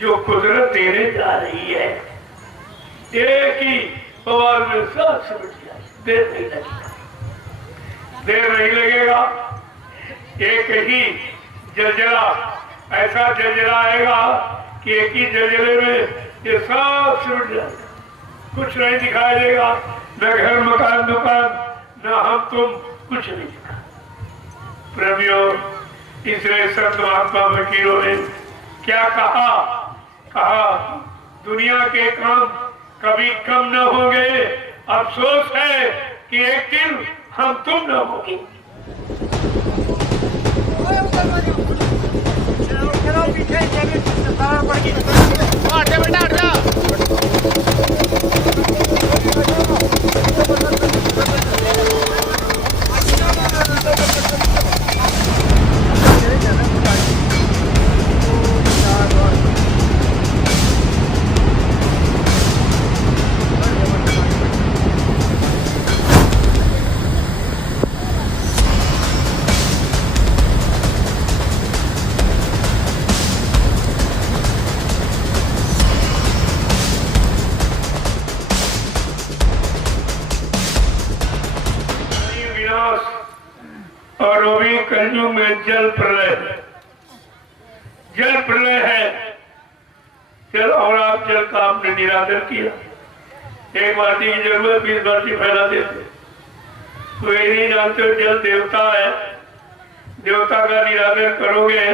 जो कुदरत देने जा रही है। एक ही पवार में सब समझ जाए, देर नहीं लगेगा, देर नहीं लगेगा। एक ही जलजला, ऐसा जलजला आएगा कि एक ही जलजले में ये सब छूट जाएगा, कुछ नहीं दिखाई देगा, न घर मकान दुकान, न हम तुम, कुछ नहीं दिखा। प्रेमियों, इसलिए संत महात्मा फकीरों ने क्या कहा? दुनिया के काम कभी कम न होंगे, अफसोस है कि एक दिन हम तुम न होंगे। और वो भी कलयुग में जल प्रलय है। जल और आप जल का आपने निरादर किया। एक बाल्टी की जरूरत 20 बाल्टी फैला देते। तो ये नहीं जानते हो जल देवता है, देवता का निरादर करोगे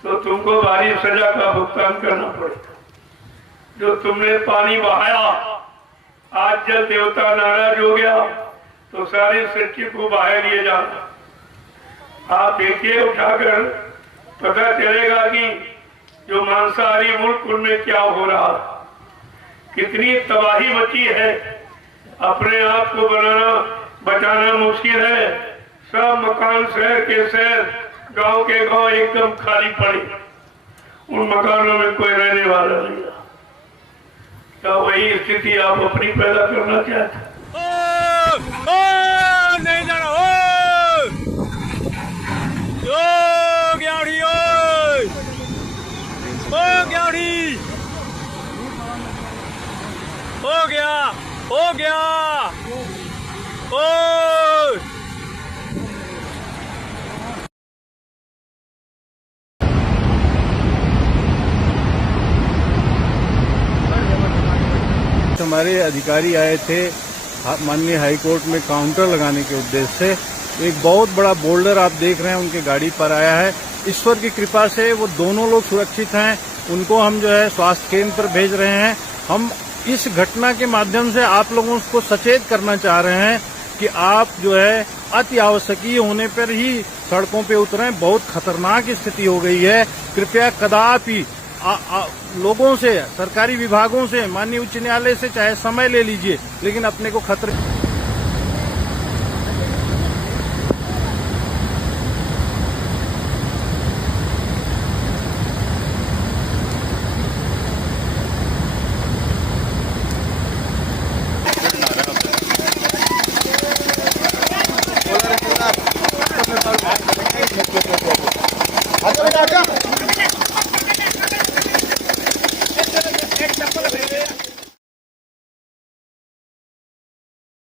तो तुमको भारी सजा का भुगतान करना पड़ेगा। जो तुमने पानी बहाया, आज जल देवता नाराज हो गया तो सारी सृष्टि को बाहर लिए जाना। आप देखिए उठाकर, पता चलेगा कि जो मांसाहारी मुल्क उनमें क्या हो रहा, कितनी तबाही मची है। अपने आप को बचाना मुश्किल है। सब मकान शहर के शहर, गांव के गांव एकदम खाली पड़े, उन मकानों में कोई रहने वाला नहीं। क्या वही स्थिति आप अपनी पैदा करना चाहते? नहीं जाना ग्याड़ी हो गया हमारे अधिकारी आए थे माननीय हाई कोर्ट में काउंटर लगाने के उद्देश्य से। एक बहुत बड़ा बोल्डर आप देख रहे हैं उनके गाड़ी पर आया है। ईश्वर की कृपा से वो दोनों लोग सुरक्षित हैं। उनको हम जो है स्वास्थ्य केंद्र पर भेज रहे हैं। हम इस घटना के माध्यम से आप लोगों को सचेत करना चाह रहे हैं कि आप जो है अति आवश्यकीय होने पर ही सड़कों पे उतरें। बहुत खतरनाक स्थिति हो गई है। कृपया कदापि लोगों से, सरकारी विभागों से, माननीय उच्च न्यायालय से चाहे समय ले लीजिए, लेकिन अपने को खतरे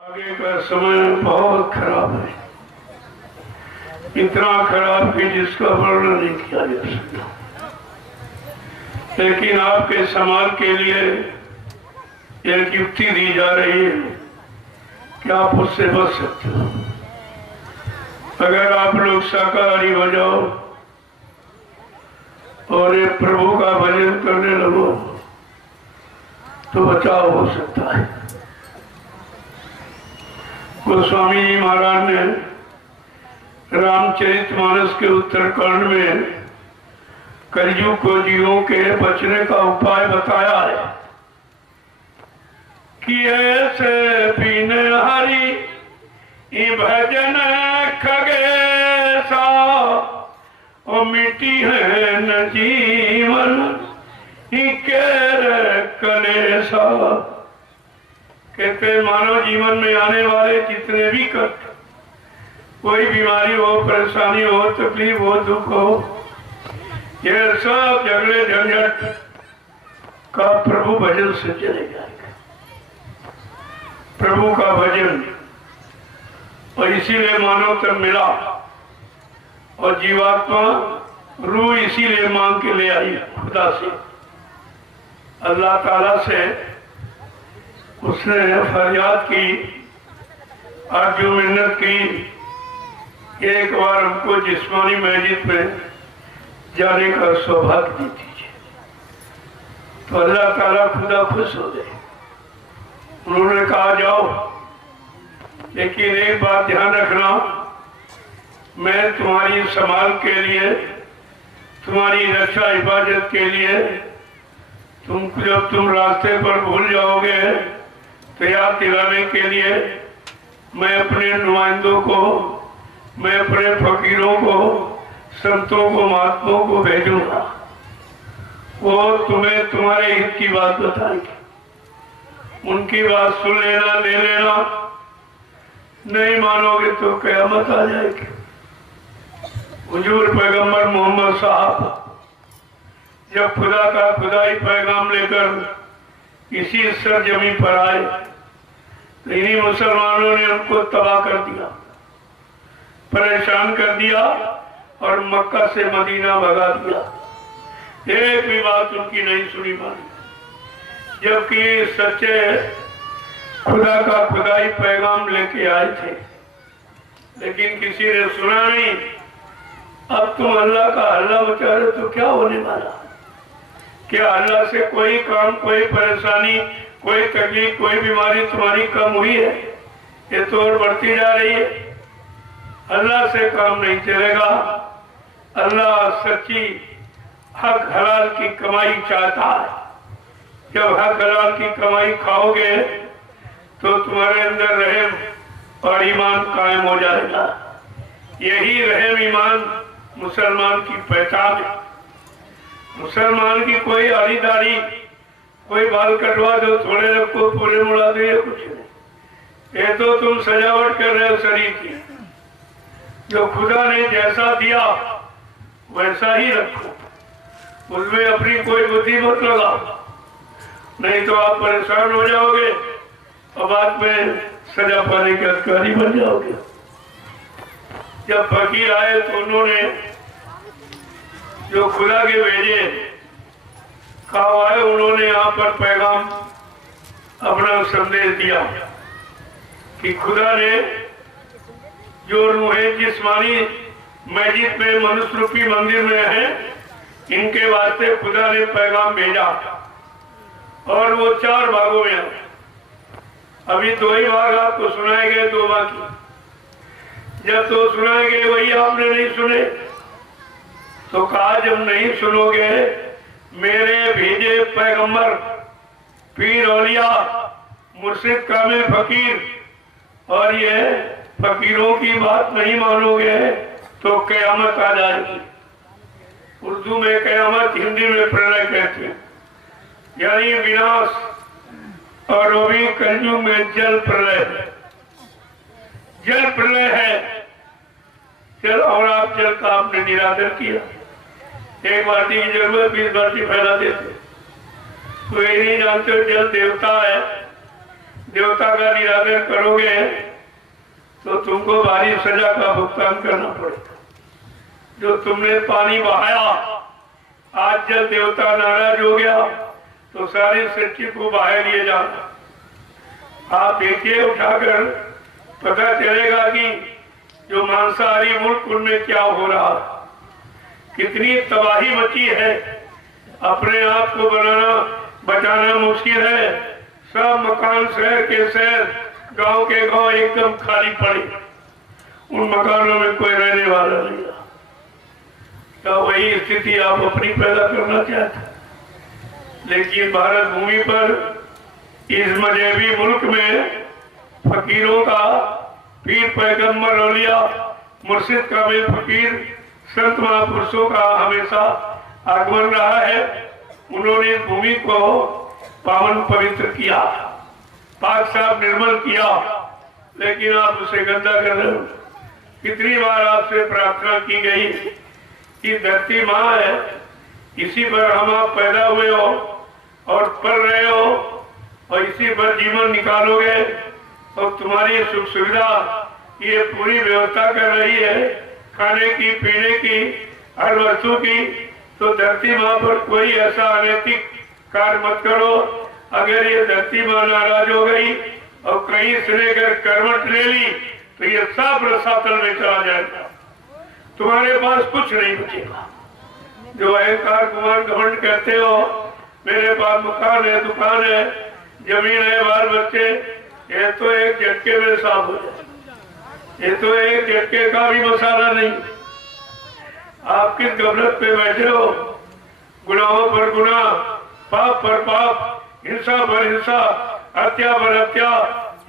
आगे का समय बहुत खराब है, इतना खराब कि जिसका वर्णन नहीं किया जा सकता। लेकिन आपके समाज के लिए एक युक्ति दी जा रही है कि आप उससे बच सकते हो। अगर आप लोग शाकाहारी हो जाओ और ये प्रभु का भजन करने लगो तो बचाव हो सकता है। गोस्वामी जी महाराज ने रामचरितमानस के उत्तरकांड में कलयुग को जीवों के बचने का उपाय बताया है कि ऐसे बिन हरि भजन खगेसा और मिट्टी है न जीवन कलेसा। कहते मानव जीवन में आने वाले जितने भी कष्ट, कोई बीमारी हो, परेशानी हो, तकलीफ हो, दुख हो, ये सब झगड़े झंझट का प्रभु भजन से चले जाएगा। प्रभु का भजन, और इसीलिए मानव तन मिला और जीवात्मा रूह इसीलिए मांग के ले आई खुदा से, अल्लाह ताला से। उसने फरियाद की, आरजू मिन्नत की, एक बार हमको जिस्मानी मस्जिद में जाने का सौभाग्य दे दीजिए। तो अल्लाह ताला खुदा खुश हो गए। उन्होंने कहा जाओ, लेकिन एक बात ध्यान रखना, मैं तुम्हारी संभाल के लिए, तुम्हारी रक्षा हिफाजत के लिए, जब तुम रास्ते पर भूल जाओगे तो याद दिलाने के लिए मैं अपने नुमाइंदों को, मैं अपने फकीरों को, संतों को, महात्माओं को भेजूंगा। वो तुम्हें तुम्हारे हित की बात बताएंगे। उनकी बात सुन लेना, ले लेना, नहीं मानोगे तो कयामत आ जाएगी। हुजूर पैगंबर मोहम्मद साहब जब खुदा का खुदाई पैगाम लेकर इसी सरजमी पर आए तो इन्हीं मुसलमानों ने उनको तबाह कर दिया, परेशान कर दिया और मक्का से मदीना भगा दिया। एक भी बात उनकी नहीं सुनी मानी, जबकि सच्चे खुदा का खुदाई पैगाम लेके आए थे, लेकिन किसी ने सुना नहीं। अब तुम अल्लाह का हल्ला मचा रहे तो क्या होने वाला? क्या अल्लाह से कोई काम, कोई परेशानी, कोई तकलीफ, कोई बीमारी तुम्हारी कम हुई है? ये तो और बढ़ती जा रही है। अल्लाह से काम नहीं चलेगा। अल्लाह सच्ची हक हलाल की कमाई चाहता है। जब हक हलाल की कमाई खाओगे तो तुम्हारे अंदर रहम और ईमान कायम हो जाएगा। यही रहम ईमान मुसलमान की पहचान है। मुसलमान की कोई आड़ी दाढ़ी, कोई बाल कटवा दो, थोड़े रखो, पूरे मुड़ा दो, ये कुछ नहीं। ये तो तुम सजावट कर रहे हो शरीर की। जो खुदा ने जैसा दिया वैसा ही रखो, उसमें अपनी कोई बुद्धि मत लगाओ, नहीं तो आप परेशान हो जाओगे और बाद में सजा पाने के अधिकारी बन जाओगे। जब फकीर आए तो उन्होंने जो खुदा के भेजे कहा है, उन्होंने यहाँ पर पैगाम अपना संदेश दिया कि खुदा ने जो रूहें जिस्मानी मस्जिद में, मनुष्य रूपी मंदिर में है, इनके वास्ते खुदा ने पैगाम भेजा और वो 4 भागों में है। अभी 2 ही भाग आपको सुनाए गए, 2 बाकी। जब 2 सुनाए गए वही आपने नहीं सुने तो कहा जब नहीं सुनोगे मेरे भेजे पैगंबर, पीर औलिया, मुर्शिद कामिल फकीर और ये फकीरों की बात नहीं मानोगे तो कयामत आ जाएगी। उर्दू में कयामत, हिंदी में प्रलय कहते हैं, यानी विनाश। और वो भी कलयुग में जल प्रलय है। जल प्रलय है जल, और आप जल का आपने निरादर किया। एक बाल्टी की जरूरत 20 बाल्टी फैला देते। तो ये नहीं जानते हो जल देवता है, देवता का निरादर करोगे तो तुमको भारी सजा का भुगतान करना पड़ेगा। जो तुमने पानी बहाया, आज जल देवता नाराज हो गया तो सारी सृष्टि को बाहर लिए जाना। आप देखिए उठाकर, पता चलेगा कि जो मांसाहारी मुल्क उनमें क्या हो रहा है, कितनी तबाही मची है। अपने आप को बचाना मुश्किल है। सब मकान शहर के शहर, गांव के गांव एकदम खाली पड़े, उन मकानों में कोई रहने वाला नहीं रहा। तो वही स्थिति आप अपनी पैदा करना चाहते हैं। लेकिन भारत भूमि पर इस मजहबी मुल्क में फकीरों का, पीर पैगंबर औलिया, मुर्शिद कामिल फकीर, संत महापुरुषों का हमेशा आगमन रहा है। उन्होंने इस भूमि को पावन पवित्र किया, पाक साफ निर्मल किया, लेकिन आप उसे गंदा कर रहे हो। कितनी बार आपसे प्रार्थना की गई कि धरती माँ है, इसी पर हम आप पैदा हुए हो और पल रहे हो और इसी पर जीवन निकालोगे और तुम्हारी सुख सुविधा ये पूरी व्यवस्था कर रही है खाने की पीने की हर वस्तु की। तो धरती माँ पर कोई ऐसा अनैतिक कार्य मत करो। अगर ये धरती माँ नाराज हो गई और कहीं से लेकर करवट ले ली तो ये सब रसातल में चला जाएगा, तुम्हारे पास कुछ नहीं बचेगा। जो अहंकार गुमान घमंड करते हो मेरे पास मकान है, दुकान है, जमीन है, बाल बच्चे, ये तो एक झटके में साफ हो जाए। ये तो एक झटके का भी मसाला नहीं। आप किस गफलत पे बैठे हो? गुनाहों पर गुनाह, पाप पर पाप, हिंसा पर हिंसा, हत्या पर हत्या,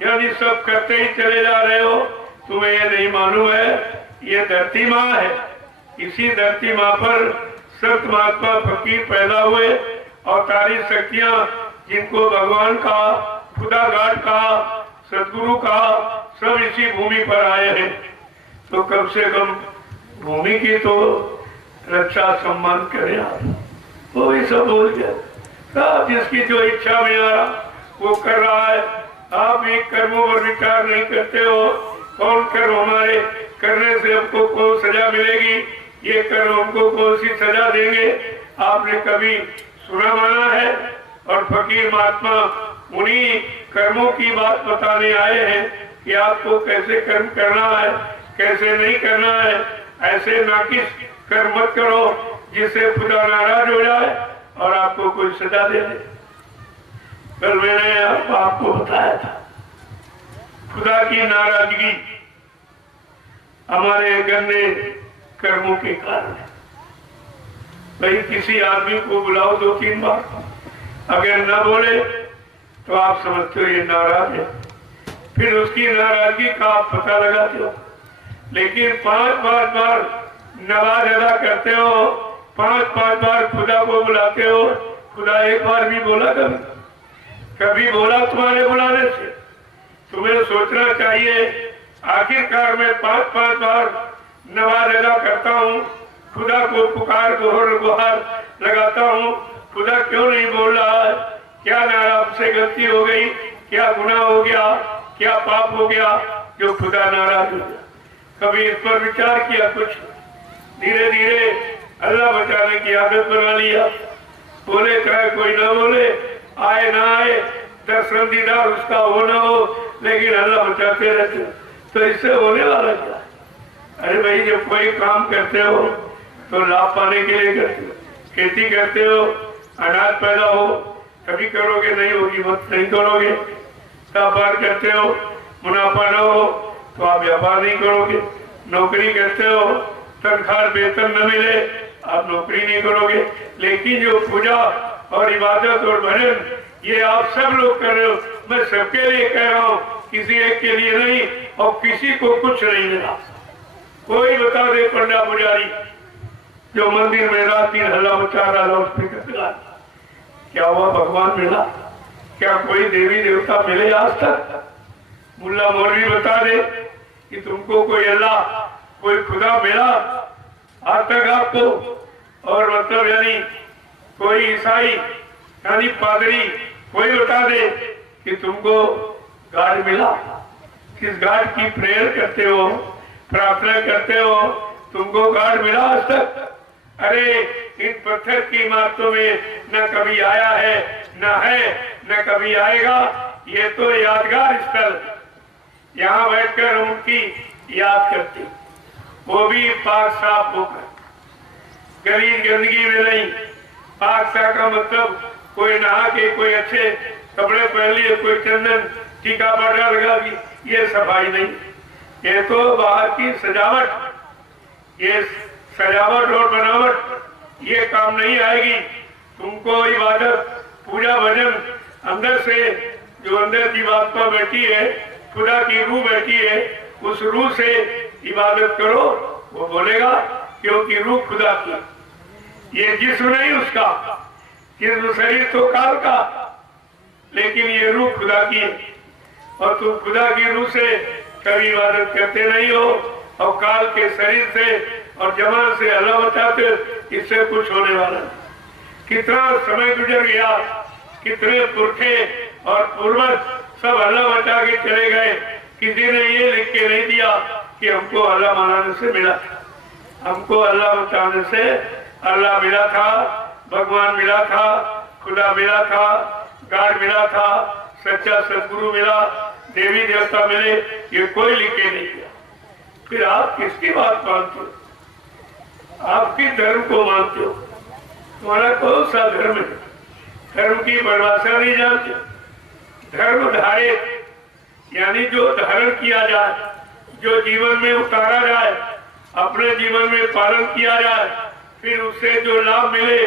यानी सब करते ही चले जा रहे हो। तुम्हें ये नहीं मालूम है ये धरती माँ है। इसी धरती माँ पर संत महात्मा फकीर पैदा हुए और तारी शक्तियां जिनको भगवान का, खुदा घाट का, सदगुरु का, सब इसी भूमि पर आए हैं। तो कम से कम भूमि की तो रक्षा सम्मान करें आप। वो भी सब बोल गया सब जिसकी जो इच्छा में आ रहा वो कर रहा है। आप भी कर्मों पर विचार नहीं करते हो। कौन कर्म हमारे करने से हमको कौन सजा मिलेगी, ये कर्म हमको कौन सी सजा देंगे, आपने कभी सुना माना है? और फकीर महात्मा उन्हीं कर्मों की बात बताने आए हैं कि आपको कैसे कर्म करना है, कैसे नहीं करना है। ऐसे नाकिस कर्म मत करो जिससे खुदा नाराज हो जाए और आपको कोई सजा दे दे। कल मैंने आपको बताया था खुदा की नाराजगी हमारे गंदे कर्मों के कारण है। भाई किसी आदमी को बुलाओ 2-3 बार, अगर न बोले तो आप समझते हो ये नाराज है, फिर उसकी नाराजगी का आप पता लगाते हो। लेकिन 5-5 बार नवाज अदा करते हो, 5-5 बार खुदा को बुलाते हो। खुदा एक बार भी बोला कभी बोला तुम्हारे बुलाने से? तुम्हें सोचना चाहिए आखिरकार मैं 5-5 बार नवाज अदा करता हूँ, खुदा को पुकार गुहार लगाता हूँ, खुदा क्यों नहीं बोल रहा है? क्या नाराज से गलती हो गई, क्या गुनाह हो गया, क्या पाप हो गया जो खुदा नाराज हो गया? कभी इस पर विचार किया? कुछ धीरे धीरे अल्लाह बचाने की आदत बना लिया। बोले चाहे कोई ना बोले, आए ना आए, दर्शन दीदार उसका हो ना हो, लेकिन अल्लाह बचाते रहते। तो इससे होने वाला क्या? अरे भाई जब कोई काम करते हो तो लाभ पाने के लिए करते हो। खेती करते हो, अनाज पैदा हो तभी करोगे, नहीं होगी मत नहीं करोगे। व्यापार करते हो, मुनाफा न हो तो आप व्यापार नहीं करोगे। नौकरी करते हो, तनख्वाह वेतन न मिले आप नौकरी नहीं करोगे। लेकिन जो पूजा और इबादत और भजन ये आप सब लोग कर रहे हो, मैं सबके लिए कह रहा हूँ, किसी एक के लिए नहीं। और किसी को कुछ नहीं मिला। कोई बता दे पंडा पुजारी जो मंदिर में रात दिन हल्ला मचा रहा लाउडस्पीकर, क्या हुआ? भगवान मिला क्या? कोई देवी देवता मिले आज तक? मुल्ला मौलवी बता दे कि तुमको कोई अल्लाह, कोई खुदा मिला आज तक आपको? और मतलब यानी कोई ईसाई यानी पादरी कोई बता दे कि तुमको गाड मिला? किस गाड की प्रेयर करते हो, प्रार्थना करते हो, तुमको गाड मिला आज तक? अरे इन पत्थर की इमारतों में न कभी आया है, न है, न कभी आएगा। ये तो यादगार स्थल, यहाँ बैठकर उनकी याद करते, वो भी पाक साफ होकर, गलीज गंदगी में नहीं। पाक साफ का मतलब कोई नहा के कोई अच्छे कपड़े पहन लिए, कोई चंदन टीका पाटा लगा दी, ये सफाई नहीं। ये तो बाहर की सजावट, ये सजावट और बनावट ये काम नहीं आएगी। तुमको इबादत, पूजा, भजन अंदर से, जो अंदर की जीवात्मा बैठी है, खुदा की रूह बैठी है, उस रूह से इबादत करो। वो बोलेगा क्योंकि रूह खुदा की, ये जिस्म नहीं उसका। जिस्म शरीर तो काल का, लेकिन ये रूह खुदा की है। और तुम खुदा की रूह से कभी इबादत करते नहीं हो और काल के शरीर से और जवान से अल्लाह बचाते, इससे कुछ होने वाला नहीं। कितना समय गुजर गया, कितने पुरखे और पूर्वज सब अल्लाह बचा के चले गए। किसी ने ये लिख के नहीं दिया कि हमको अल्लाह मनाने से मिला, हमको अल्लाह बचाने से अल्लाह मिला था, भगवान मिला था, खुदा मिला था, गाड मिला था, सच्चा सदगुरु मिला, देवी देवता मिले, ये कोई लिख के नहीं दिया। फिर आप किसकी बात मानते हो? आपकी धर्म को मानते हो? तुम्हारा कौन सा धर्म है? धर्म की परिभाषा नहीं जानते। धर्म धारित यानी जो धारण किया जाए, जो जीवन में उतारा जाए, अपने जीवन में पालन किया जाए, फिर उससे जो लाभ मिले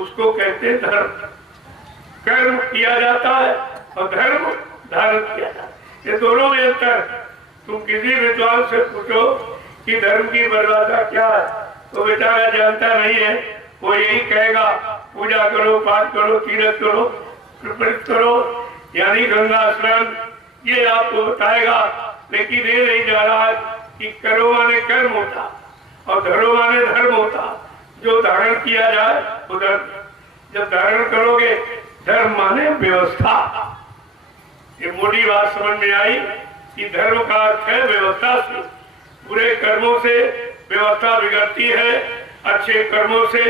उसको कहते हैं धर्म। कर्म किया जाता है और धर्म धारण किया जाता है, ये दोनों में अंतर। तुम किसी विद्वान से पूछो कि धर्म की परिभाषा क्या है, तो बेचारा जानता नहीं है। वो यही कहेगा पूजा करो, पाठ करो, तीर्थ करो, प्रवृत्त करो, यानी गंगा स्नान, ये आपको बताएगा। लेकिन ये नहीं जा रहा कि करो माने कर्म होता और धरो माने धर्म होता। जो धारण किया जाए वो धर्म। जब धारण करोगे, धर्म माने व्यवस्था। ये मोटी बात समझ में आई कि धर्म का अर्थ है व्यवस्था से। बुरे कर्मों से व्यवस्था बिगड़ती है, अच्छे कर्मों से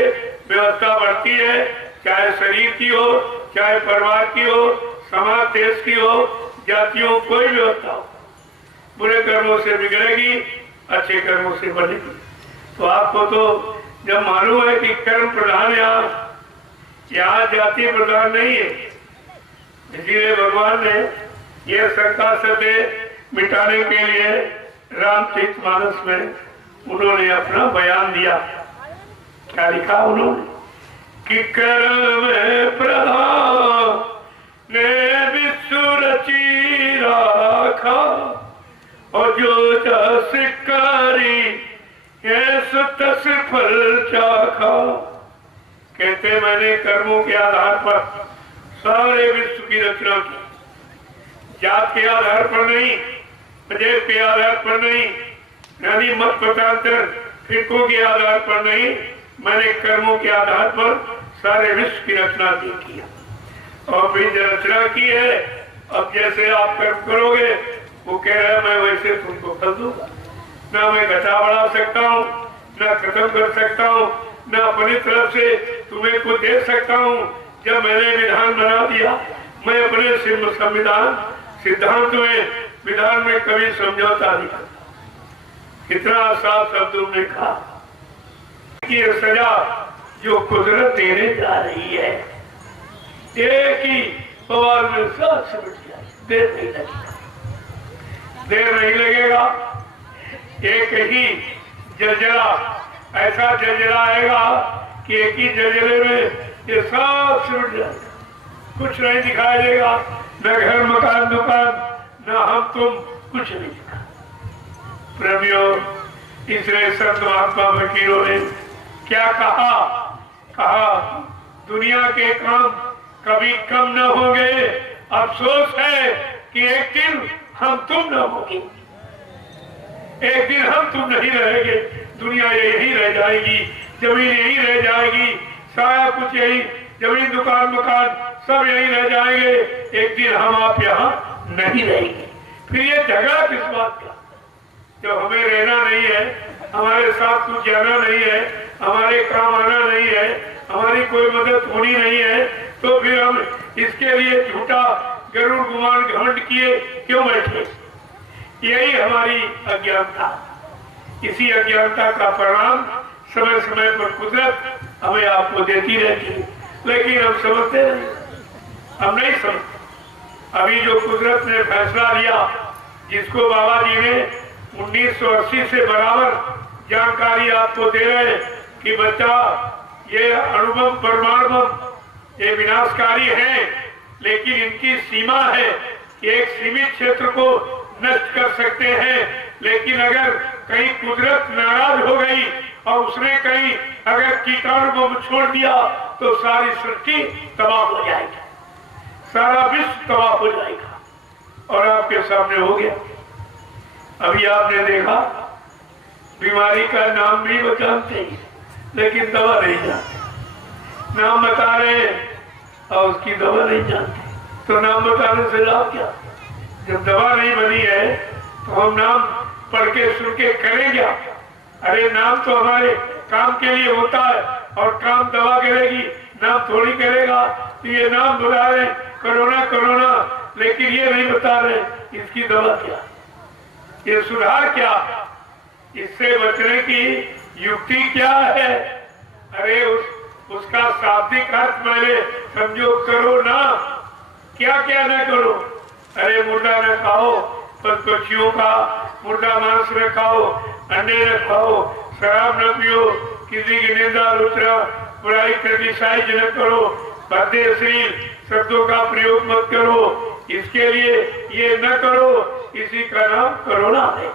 व्यवस्था बढ़ती है, चाहे शरीर की हो, चाहे परिवार की हो, समाज देश की हो, जातियों कोई व्यवस्था हो। बुरे कर्मों से बिगड़ेगी, अच्छे कर्मों से बढ़ेगी। तो आपको तो जब मालूम है कि कर्म प्रधान यहाँ जाति प्रधान नहीं है, इसलिए भगवान ने यह शंका से मिटाने के लिए रामचरितमानस में उन्होंने अपना बयान दिया। क्या लिखा उन्होंने कि कर्म प्रधान ने विश्व रची राखा और जो जस करी तस फल चाखा। कहते मैंने कर्मों के आधार पर सारे विश्व की रचना की, जात के आधार पर नहीं, मजहब के आधार पर नहीं, यानी मत मतांतर फिरकों के आधार पर नहीं, मैंने कर्मों के आधार पर सारे विश्व की रचना किया। और फिर जो रचना की है, अब जैसे आप कर्म करोगे, वो कह रहा है मैं वैसे तुमको फल दूंगा। ना मैं घटा बढ़ा सकता हूँ, ना खत्म कर सकता हूँ, ना अपनी तरफ से तुम्हें कुछ दे सकता हूँ। जब मैंने विधान बना दिया, मैं अपने संविधान सिद्धांत में, विधान में कभी समझौता नहीं करता। कितना साफ शब्दों में कहा कि यह सजा जो कुदरत देने जा रही है, एक ही पवार में साथ समझ जाए, देर नहीं लगेगा, देर नहीं लगेगा। एक ही जलजला, ऐसा जलजला आएगा कि एक ही जलजले में ये सब छूट जाएगा, कुछ नहीं दिखाई देगा, न घर मकान दुकान, न हम तुम, कुछ नहीं दिखा। प्रेमियों, इसलिए संत महात्मा फकीरों ने क्या कहा दुनिया के काम कभी कम न होंगे, अफसोस है कि एक दिन हम तुम न होंगे, एक दिन हम तुम नहीं रहेंगे, दुनिया यही रह जाएगी, जमीन यही रह जाएगी, सारा कुछ यही, जमीन दुकान मकान सब यही रह जाएंगे, एक दिन हम आप यहाँ नहीं रहेंगे। फिर ये झगड़ा किस बात का? जब हमें रहना नहीं है, हमारे साथ कुछ जाना नहीं है, हमारे काम आना नहीं है, हमारी कोई मदद होनी नहीं है, तो फिर हम इसके लिए झूठा गरुड़ गुमान घमंड किए क्यों बैठे? यही हमारी अज्ञानता। इसी अज्ञानता का परिणाम समय समय पर कुदरत हमें आपको देती रहती है, लेकिन हम समझते नहीं, हम नहीं समझते। अभी जो कुदरत ने फैसला लिया, जिसको बाबा जी ने 1980 से बराबर जानकारी आपको दे रहे कि बच्चा ये अणुबम परमाणुबम ये विनाशकारी है, लेकिन इनकी सीमा है कि एक सीमित क्षेत्र को नष्ट कर सकते हैं, लेकिन अगर कहीं कुदरत नाराज हो गई और उसने कहीं अगर कीटाणु बम छोड़ दिया तो सारी सृष्टि तबाह हो जाएगी, सारा विश्व तबाह हो जाएगा। और आपके सामने हो गया। अभी आपने देखा बीमारी का नाम भी वो जानते ही, लेकिन दवा नहीं जानते। नाम बता रहे हैं और उसकी दवा नहीं जानते, तो नाम बताने से लाभ क्या? जब दवा नहीं बनी है तो हम नाम पढ़ के सुन के करें क्या? अरे नाम तो हमारे काम के लिए होता है और काम दवा करेगी, नाम थोड़ी करेगा। तो ये नाम बुला रहे कोरोना कोरोना, लेकिन ये नहीं बता रहे इसकी दवा क्या, ये सुधार क्या, इससे बचने की युक्ति क्या है। अरे उसका शाब्दिक अर्थ पहले समझो, करो ना, क्या क्या न करो। अरे मुर्दा न खाओ, पशु पक्षियों का मुर्दा मांस न खाओ, अंडे न खाओ, शराब न पियो, किसी की निंदा लुचरा बुराई क्रिटिसाइज न करो, भद्दे अश्लील शब्दों का प्रयोग मत करो, इसके लिए ये न करो, इसी का नाम कोरोना है।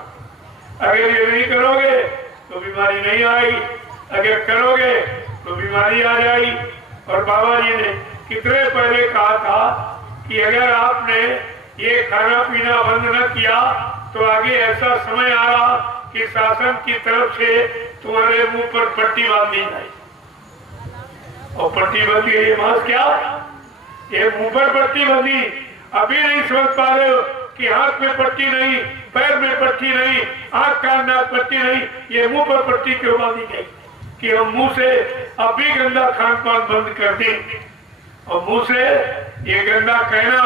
अगर ये नहीं करोगे तो बीमारी नहीं आएगी, अगर करोगे तो बीमारी आ जाएगी। और बाबा जी ने कितने पहले कहा था कि अगर आपने ये खाना पीना बंद न किया तो आगे ऐसा समय आ रहा कि शासन की तरफ से तुम्हारे मुंह पर पट्टी बांधी जाए। और पट्टी बंधी, ये मास्क क्या, ये मुंह पर पट्टी बंधी। अभी नहीं समझ पा रहे हो कि हाथ में पट्टी नहीं, पैर में पट्टी नहीं, आंख कान नाक पट्टी नहीं, ये मुंह पर पट्टी क्यों बांधी गई? कि हम मुंह से अभी गंदा खान पान बंद कर दें और मुंह से ये गंदा कहना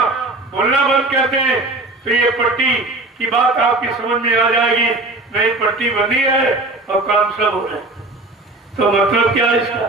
बोलना बंद करते हैं, तो ये पट्टी की बात आपकी समझ में आ जाएगी। नहीं, पट्टी बंदी है और काम सब हो रहे हैं। तो मतलब क्या है इसका?